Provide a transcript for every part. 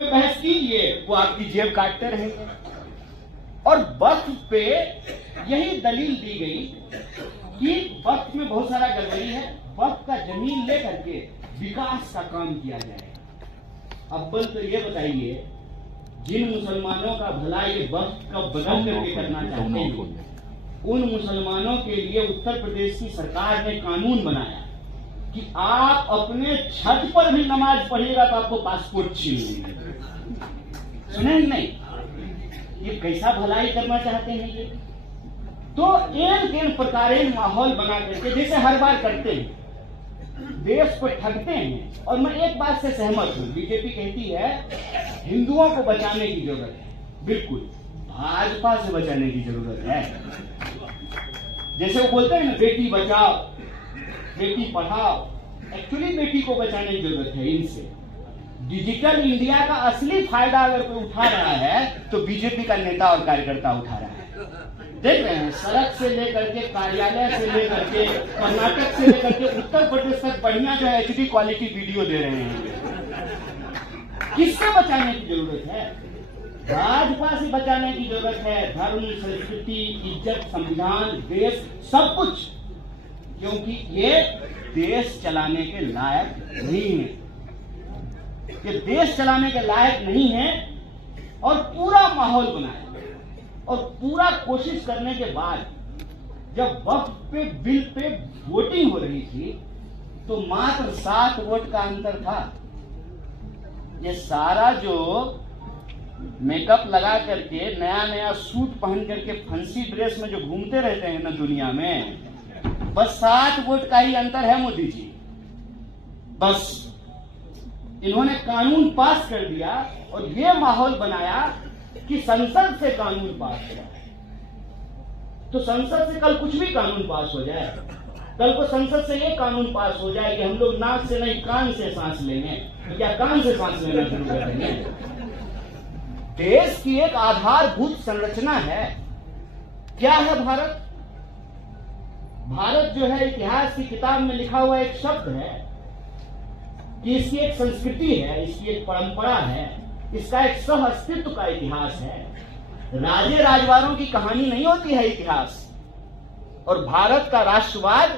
बहस कीजिए, वो आपकी जेब काटते रहेंगे। और वक्त पे यही दलील दी गई कि वक्त में बहुत सारा गड़बड़ी है, वक्त का जमीन लेकर के विकास का काम किया जाएगा। अव्वल तो ये बताइए, जिन मुसलमानों का भला ये वक्त का बदल करके करना चाहते हैं, उन मुसलमानों के लिए उत्तर प्रदेश की सरकार ने कानून बनाया कि आप अपने छत पर भी नमाज पढ़िएगा तो आपको पासपोर्ट छीन लेंगे। सुने नहीं? ये कैसा भलाई करना चाहते हैं ये? तो एक प्रकार माहौल बना करके, जैसे हर बार करते हैं, देश को ठगते हैं। और मैं एक बात से सहमत हूं, बीजेपी कहती है हिंदुओं को बचाने की जरूरत है। बिल्कुल, भाजपा से बचाने की जरूरत है। जैसे वो बोलते हैं ना, बेटी बचाओ बेटी पढ़ाओ, एक्चुअली बेटी को बचाने की जरूरत है इनसे। डिजिटल इंडिया का असली फायदा अगर कोई उठा रहा है तो बीजेपी का नेता और कार्यकर्ता उठा रहा है। देख रहे हैं, सड़क से लेकर के, कार्यालय से लेकर के, कर्नाटक से लेकर के उत्तर प्रदेश तक बढ़िया जो है HD क्वालिटी वीडियो दे रहे हैं। किससे बचाने की जरूरत है? भाजपा से बचाने की जरूरत है। धर्म, संस्कृति, इज्जत, संविधान, देश, सब कुछ, क्योंकि ये देश चलाने के लायक नहीं है। ये देश चलाने के लायक नहीं है। और पूरा माहौल बनाया और पूरा कोशिश करने के बाद जब वक्त पे बिल पे वोटिंग हो रही थी तो मात्र 7 वोट का अंतर था। ये सारा जो मेकअप लगा करके, नया नया सूट पहन करके, फंसी ड्रेस में जो घूमते रहते हैं ना दुनिया में, बस 7 वोट का ही अंतर है मोदी जी। बस इन्होंने कानून पास कर दिया और ये माहौल बनाया कि संसद से कानून पास हुआ। तो संसद से कल कुछ भी कानून पास हो जाए, कल को संसद से ये कानून पास हो जाए कि हम लोग नाक से नहीं कान से सांस लेंगे या कान से सांस लेना शुरू करेंगे। देश की एक आधारभूत संरचना है। क्या है भारत? भारत जो है इतिहास की किताब में लिखा हुआ एक शब्द है कि इसकी एक संस्कृति है, इसकी एक परंपरा है, इसका एक सह अस्तित्व का इतिहास है। राजे राजवारों की कहानी नहीं होती है इतिहास। और भारत का राष्ट्रवाद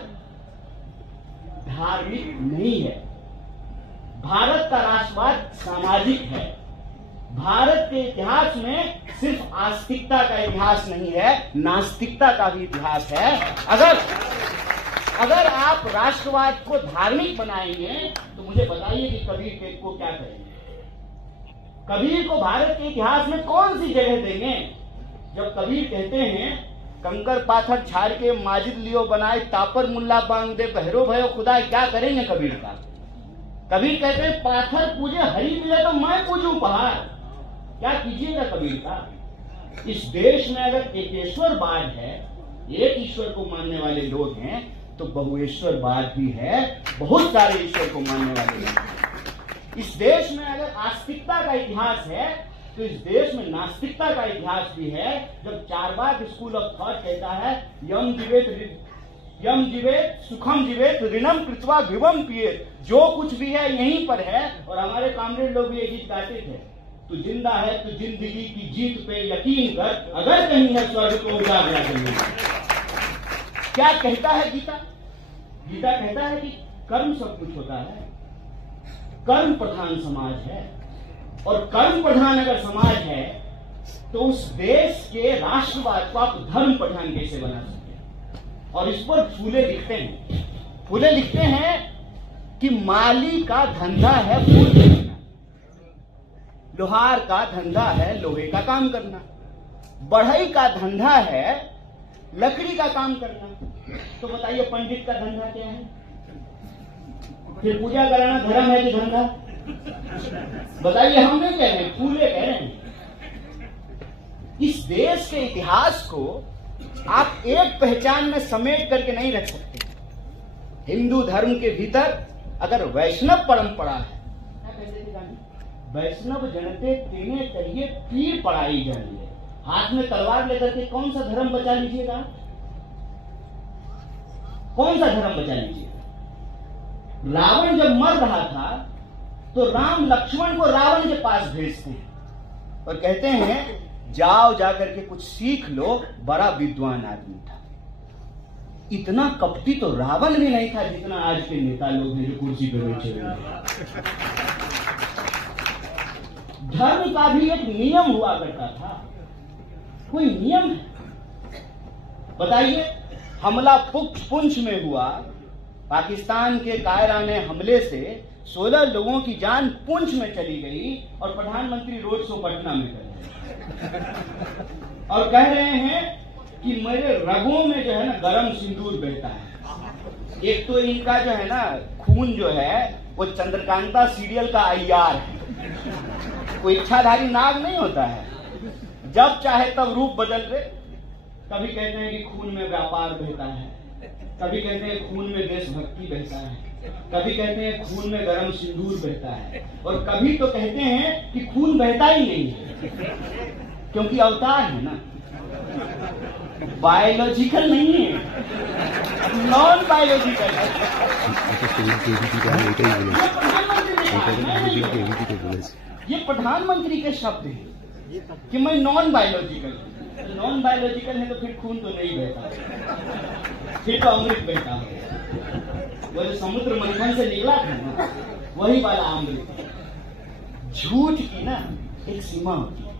धार्मिक नहीं है। भारत का राष्ट्रवाद सामाजिक है। भारत के इतिहास में सिर्फ आस्तिकता का इतिहास नहीं है, नास्तिकता का भी इतिहास है। अगर आप राष्ट्रवाद को धार्मिक बनाएंगे तो मुझे बताइए कि कबीर को क्या करेंगे? कबीर को भारत के इतिहास में कौन सी जगह देंगे? जब कबीर कहते हैं कंकर पाथर छाड़ के माजिद लियो बनाए, तापर मुल्ला बांग दे, बहरो भयो खुदा, क्या करेंगे कबीर का? कबीर कहते हैं पाथर पूजे हरी मिले तो मैं पूजूं पहाड़, क्या कीजिएगा कबीर का? इस देश में अगर एकेश्वरवाद है, एक ईश्वर को मानने वाले लोग हैं, तो बहुएश्वरवाद भी है, बहुत सारे ईश्वर को मानने वाले लोग। इस देश में अगर आस्तिकता का इतिहास है तो इस देश में नास्तिकता का इतिहास भी है। जब चारवाक स्कूल ऑफ थॉट कहता है यम जीवेत सुखम जीवेत ऋणम कृत्वा भिवम पिएत, जो कुछ भी है यहीं पर है। और हमारे कामरेड लोग भी ये गीत गाते थे, तू जिंदा है तो जिंदगी की जीत पे यकीन कर, अगर कहीं है स्वर्ग को उजागरा करिए। क्या कहता है गीता? गीता कहता है कि कर्म सब कुछ होता है, कर्म प्रधान समाज है। और कर्म प्रधान अगर समाज है तो उस देश के राष्ट्रवाद को आप धर्म प्रधान कैसे बना सकते हैं? और इस पर फूले लिखते हैं कि माली का धंधा है फूल बेचना, लोहार का धंधा है लोहे का काम करना, बढ़ई का धंधा है लकड़ी का काम करना। तो बताइए पंडित का धंधा क्या है? फिर पूजा कराना धर्म है कि धंधा? बताइए, हम नहीं कह रहे, फूले कह रहे हैं। इस देश के इतिहास को आप एक पहचान में समेट करके नहीं रख सकते। हिंदू धर्म के भीतर अगर वैष्णव परंपरा है, वैष्णव जनते तेने कहिए पीर पड़ाई जानी है। हाथ में तलवार लेकर के कौन सा धर्म बचा लीजिएगा? कौन सा धर्म बचा लीजिएगा? रावण जब मर रहा था तो राम लक्ष्मण को रावण के पास भेजते हैं और कहते हैं जाओ जाकर के कुछ सीख लो, बड़ा विद्वान आदमी था। इतना कपटी तो रावण भी नहीं था जितना आज के नेता लोग हैं जो कुर्सी पर बैठे हुए हैं। धर्म का भी एक नियम हुआ करता था, कोई नियम है? बताइए, हमला पुंछ में हुआ, पाकिस्तान के कायराने हमले से 16 लोगों की जान पुंछ में चली गई और प्रधानमंत्री रोड शो पटना में कर रहे हैं और कह रहे हैं कि मेरे रगों में जो है ना गरम सिंदूर बहता है। एक तो इनका जो है ना खून जो है वो चंद्रकांता सीरियल का IR है, कोई इच्छाधारी नाग नहीं होता है, जब चाहे तब रूप बदल रहे। कभी कहते हैं कि खून में व्यापार बहता है, कभी कहते हैं खून में देशभक्ति बहता है, कभी कहते हैं खून में गरम सिंदूर बहता है, और कभी तो कहते हैं कि खून बहता ही नहीं है, क्योंकि अवतार है ना, बायोलॉजिकल नहीं है, नॉन बायोलॉजिकल है। ये प्रधानमंत्री के शब्द हैं कि मैं नॉन बायोलॉजिकल हूं। नॉन बायोलॉजिकल है तो फिर खून तो नहीं बहता, फिर तो अमृत बहता है। वो जो समुद्र मंथन से निकला था ना, वही वाला अमृत। झूठ की ना एक सीमा होती है।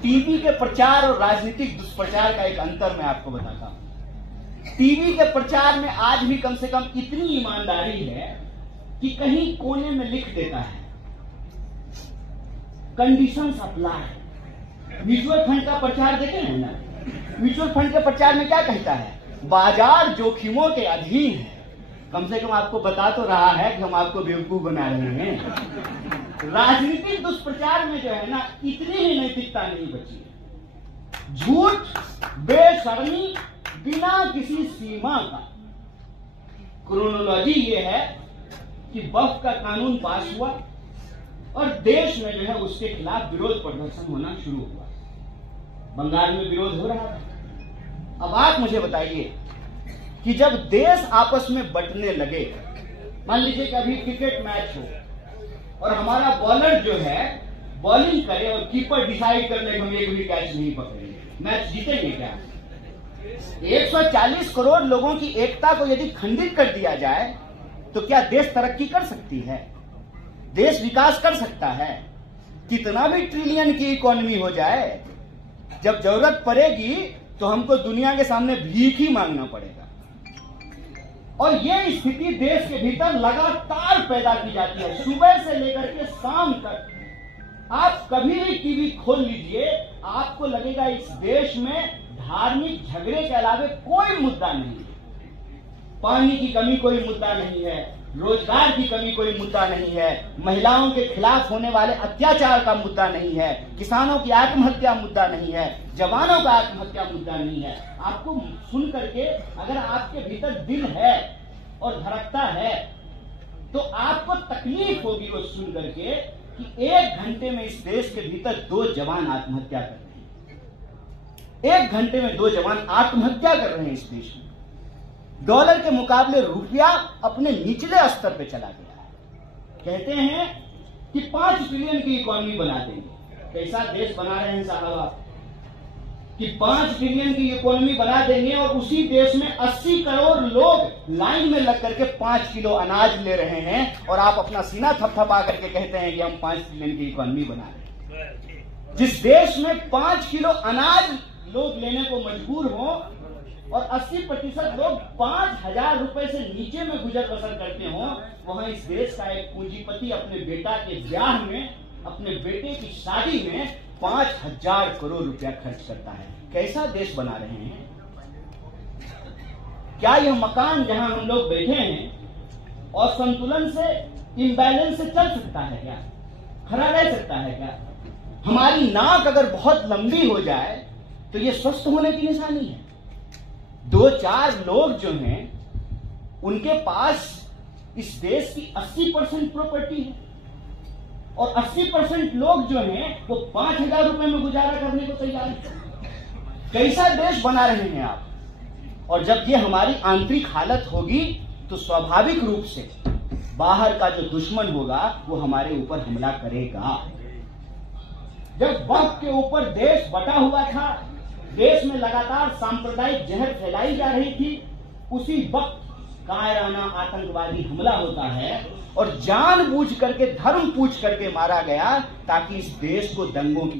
टीवी के प्रचार और राजनीतिक दुष्प्रचार का एक अंतर मैं आपको बताता हूं। टीवी के प्रचार में आज भी कम से कम इतनी ईमानदारी है कि कहीं कोने में लिख देता है कंडीशंस अप्लाई। म्यूचुअल फंड का प्रचार देखे हैं ना, म्यूचुअल फंड के प्रचार में क्या कहता है? बाजार जोखिमों के अधीन है। कम से कम आपको बता तो रहा है कि हम आपको बेवकूफ बना रहे हैं। राजनीतिक दुष्प्रचार में जो है ना इतनी ही नैतिकता नहीं बची है। झूठ, बेशर्मी, बिना किसी सीमा का। क्रोनोलॉजी ये है कि वक्फ का कानून पास हुआ और देश में जो है उसके खिलाफ विरोध प्रदर्शन होना शुरू हुआ। बंगाल में विरोध हो रहा था। अब आप मुझे बताइए कि जब देश आपस में बंटने लगे, मान लीजिए कि अभी क्रिकेट मैच हो और हमारा बॉलर जो है बॉलिंग करे और कीपर डिसाइड कर ले कि हम एक भी कैच नहीं पकड़ेंगे, मैच जीतेंगे क्या? 140 करोड़ लोगों की एकता को यदि खंडित कर दिया जाए तो क्या देश तरक्की कर सकती है? देश विकास कर सकता है? कितना भी ट्रिलियन की इकोनॉमी हो जाए, जब जरूरत पड़ेगी तो हमको दुनिया के सामने भीख ही मांगना पड़ेगा। और ये स्थिति देश के भीतर लगातार पैदा की जाती है, सुबह से लेकर के शाम तक। आप कभी भी टीवी खोल लीजिए, आपको लगेगा इस देश में धार्मिक झगड़े के अलावा कोई मुद्दा नहीं है। पानी की कमी कोई मुद्दा नहीं है, रोजगार की कमी कोई मुद्दा नहीं है, महिलाओं के खिलाफ होने वाले अत्याचार का मुद्दा नहीं है, किसानों की आत्महत्या मुद्दा नहीं है, जवानों का आत्महत्या मुद्दा नहीं है। आपको सुन करके अगर आपके भीतर दिल है और धड़कता है तो आपको तकलीफ होगी वो सुन करके कि 1 घंटे में इस देश के भीतर 2 जवान आत्महत्या कर रहे हैं। 1 घंटे में 2 जवान आत्महत्या कर रहे हैं इस देश में। डॉलर के मुकाबले रुपया अपने निचले स्तर पे चला गया है। कहते हैं कि 5 ट्रिलियन की इकोनॉमी बना देंगे। कैसा देश बना रहे हैं साहब आप कि 5 ट्रिलियन की इकोनॉमी बना देंगे और उसी देश में 80 करोड़ लोग लाइन में लग करके 5 किलो अनाज ले रहे हैं और आप अपना सीना थपथपा करके कहते हैं कि हम 5 ट्रिलियन की इकोनॉमी बना रहे हैं। जिस देश में 5 किलो अनाज लोग लेने को मजबूर हो और 80% लोग 5,000 रुपए से नीचे में गुजर बसर करते हो, वहां इस देश का एक पूंजीपति अपने बेटा के ब्याह में, अपने बेटे की शादी में 5,000 करोड़ रुपया खर्च करता है। कैसा देश बना रहे हैं? क्या यह मकान जहां हम लोग बैठे हैं और संतुलन से, इम्बैलेंस से चल सकता है क्या? खड़ा रह सकता है क्या? हमारी नाक अगर बहुत लंबी हो जाए तो यह स्वस्थ होने की निशानी है। 2-4 लोग जो हैं उनके पास इस देश की 80% प्रॉपर्टी है और 80% लोग जो हैं वो 5,000 रुपए में गुजारा करने को तैयार है। कैसा देश बना रहे हैं आप? और जब ये हमारी आंतरिक हालत होगी तो स्वाभाविक रूप से बाहर का जो दुश्मन होगा वो हमारे ऊपर हमला करेगा। जब वक्त के ऊपर देश बटा हुआ था, देश में लगातार सांप्रदायिक जहर फैलाई जा रही थी, उसी वक्त कायराना आतंकवादी हमला होता है और जानबूझ करके धर्म पूछ करके मारा गया ताकि इस देश को दंगों की